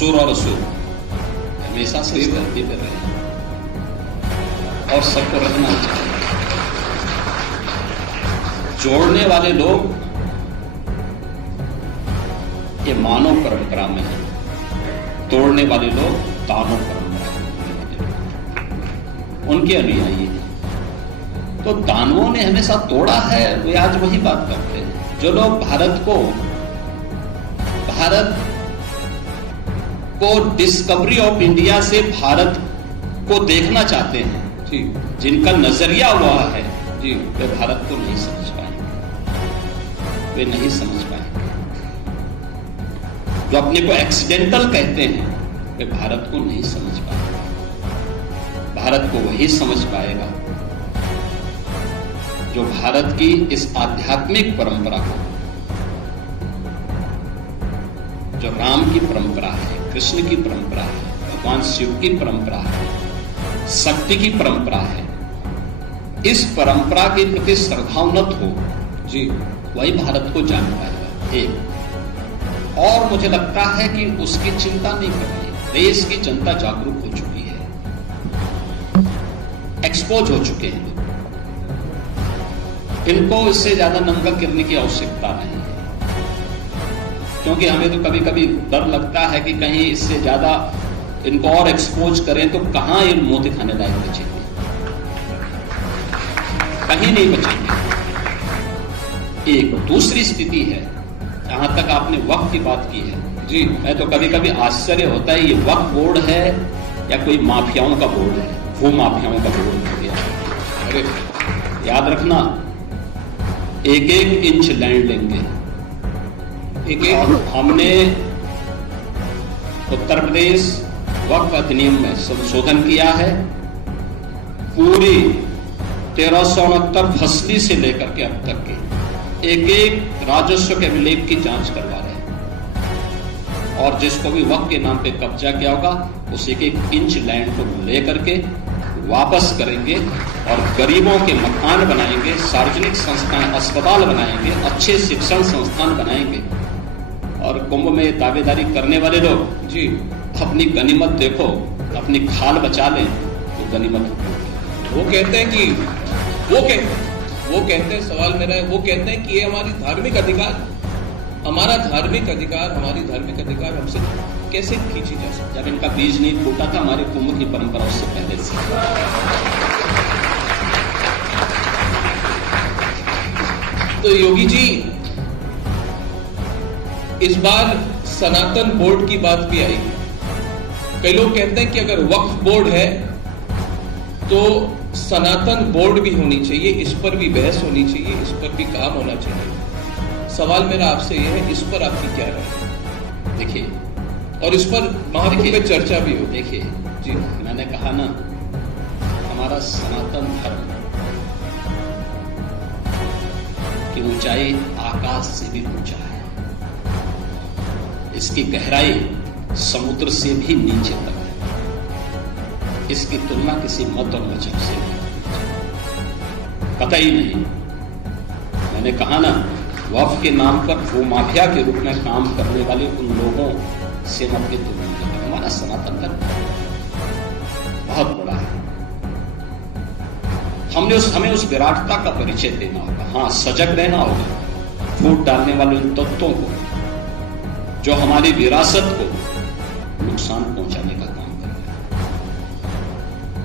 सुर और असुर हमेशा से इस धरती पर रहे और सबको रहना चाहिए। जोड़ने वाले लोग ये मानव परंपरा में है, तोड़ने वाले लोग दानव परंपरा में उनके अनुयायी हैं। तो दानवों ने हमेशा तोड़ा है, वे आज वही बात करते हैं। जो लोग भारत को डिस्कवरी ऑफ इंडिया से भारत को देखना चाहते हैं जी, जिनका नजरिया हुआ है जी, वे भारत को नहीं समझ पाएंगे, वे नहीं समझ पाएंगे। जो अपने को एक्सीडेंटल कहते हैं वे भारत को नहीं समझ पाएंगे। भारत को वही समझ पाएगा जो भारत की इस आध्यात्मिक परंपरा को, जो राम की परंपरा है, कृष्ण की परंपरा है, भगवान शिव की परंपरा है, शक्ति की परंपरा है, इस परंपरा के प्रति श्रद्धान्वित हो जी, वही भारत को जान पाएगा। एक और मुझे लगता है कि उसकी चिंता नहीं करनी। देश की जनता जागरूक हो चुकी है, एक्सपोज हो चुके हैं लोग। इनको इससे ज्यादा नंगा करने की आवश्यकता नहीं है, क्योंकि हमें तो कभी कभी डर लगता है कि कहीं इससे ज्यादा इनको और एक्सपोज करें तो कहां ये मोती खाने लायक बचेंगे, कहीं नहीं बचेंगे। एक दूसरी स्थिति है, जहां तक आपने वक्फ की बात की है जी, मैं तो कभी कभी आश्चर्य होता है ये वक्फ बोर्ड है या कोई माफियाओं का बोर्ड है, वो माफियाओं का बोर्ड हो गया। अरे याद रखना, एक एक इंच लैंड लेंगे। हमने उत्तर प्रदेश वक्फ अधिनियम में संशोधन किया है, पूरी 1369 फसली से लेकर के अब तक के एक एक राजस्व के अभिलेख की जांच करवा रहे हैं, और जिसको भी वक्फ के नाम पे कब्जा किया होगा उस एक एक इंच लैंड को लेकर के वापस करेंगे और गरीबों के मकान बनाएंगे, सार्वजनिक संस्थाएं, अस्पताल बनाएंगे, अच्छे शिक्षण संस्थान बनाएंगे। और कुंभ में दावेदारी करने वाले लोग जी, अपनी गनीमत देखो, अपनी खाल बचा लें तो गनीमत। वो कहते हैं कि वो कहते हैं, सवाल मेरा है, वो कहते हैं कि ये हमारी धार्मिक अधिकार, हमारा धार्मिक अधिकार, हमारी धार्मिक अधिकार हमसे कैसे खींची जा सकती। जब इनका बीज नहीं फूटा था हमारे कुंभ की परंपरा उससे पहले से। तो योगी जी, इस बार सनातन बोर्ड की बात भी आई। कई लोग कहते हैं कि अगर वक्फ बोर्ड है तो सनातन बोर्ड भी होनी चाहिए, इस पर भी बहस होनी चाहिए, इस पर भी काम होना चाहिए। सवाल मेरा आपसे यह है, इस पर आपकी क्या राय है? देखिए, और इस पर महाकुंभ में चर्चा भी हो। देखिए जी, मैंने कहा ना, हमारा सनातन धर्म की ऊंचाई आकाश से भी ऊंचा है, इसकी गहराई समुद्र से भी नीचे तक है, इसकी तुलना किसी मत और मजहब से नहीं, पता ही नहीं। मैंने कहा ना, वक्फ के नाम पर भूमाफिया के रूप में काम करने वाले उन लोगों से हम अपनी तुलना नहीं करें। हमारा सनातन धर्म बहुत बड़ा है, हमें उस विराटता का परिचय देना होगा। हाँ, सजग रहना होगा, फूट डालने वाले उन तत्वों को जो हमारी विरासत को नुकसान पहुंचाने का काम कर रहे हैं।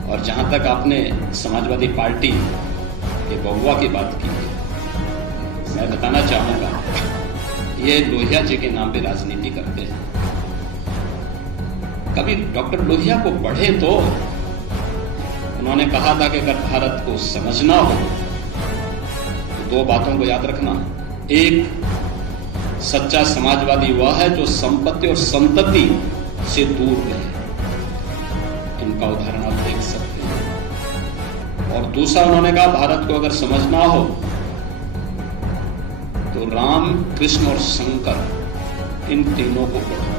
और जहां तक आपने समाजवादी पार्टी के बहुआ की बात की है, मैं बताना चाहूंगा, ये लोहिया जी के नाम पे राजनीति करते हैं। कभी डॉक्टर लोहिया को पढ़े तो उन्होंने कहा था कि अगर भारत को समझना हो तो दो बातों को याद रखना। एक, सच्चा समाजवादी वह है जो संपत्ति और संतति से दूर रहे। इनका उदाहरण आप देख सकते हैं। और दूसरा, उन्होंने कहा भारत को अगर समझना हो तो राम, कृष्ण और शंकर, इन तीनों को पढ़ो,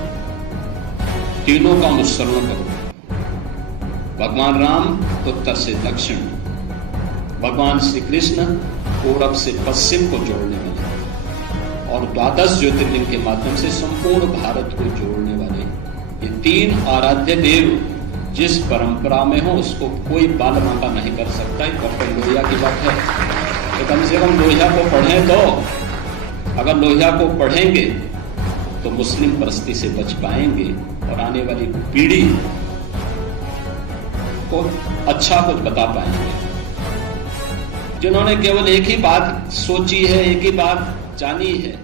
तीनों का अनुसरण करो। भगवान राम उत्तर से दक्षिण, भगवान श्री कृष्ण पूरब से पश्चिम को जोड़ने वाले, और द्वादश ज्योतिर्लिंग के माध्यम से संपूर्ण भारत को जोड़ने वाले ये तीन आराध्य देव जिस परंपरा में हो उसको कोई बाल बांका नहीं कर सकता। ये डॉक्टर लोहिया की बात है। तो कम से कम लोहिया को पढ़ें तो, अगर लोहिया को पढ़ेंगे तो मुस्लिम परस्ती से बच पाएंगे और आने वाली पीढ़ी को अच्छा कुछ बता पाएंगे। जिन्होंने केवल एक ही बात सोची है, एक ही बात जानी है,